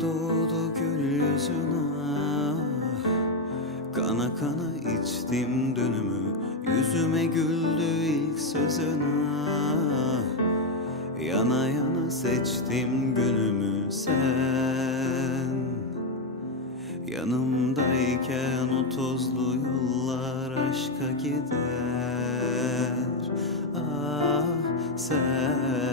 doğdu gül yüzüne. Kana kana içtim dünümü Yüzüme güldü ilk sözüne. Yana yana seçtim günümü sen. Yanımdayken o tozlu yollar aşka gider. Ah sen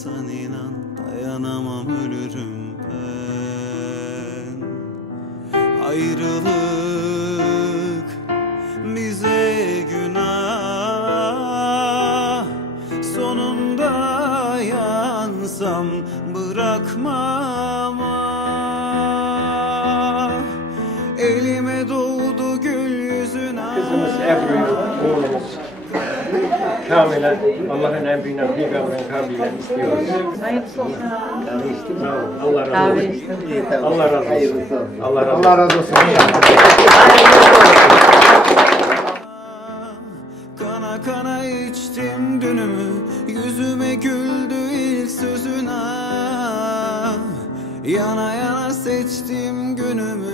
yazsan inan dayanamam ölürüm ben. Ayrılık bize günah. Sonunda yansam bırakmam ah. Elime doğdu gül yüzüne Kızımız Ebru'yu, oğlumuz Kamilen Allah'ın emrine peygamberin kamilen istiyoruz. Hayırlısı olsun. Allah razı olsun. Allah razı olsun. Allah razı olsun. Allah razı olsun. Kana kana içtim dünümü Yüzüme güldü ilk sözüne Yana yana seçtim günümü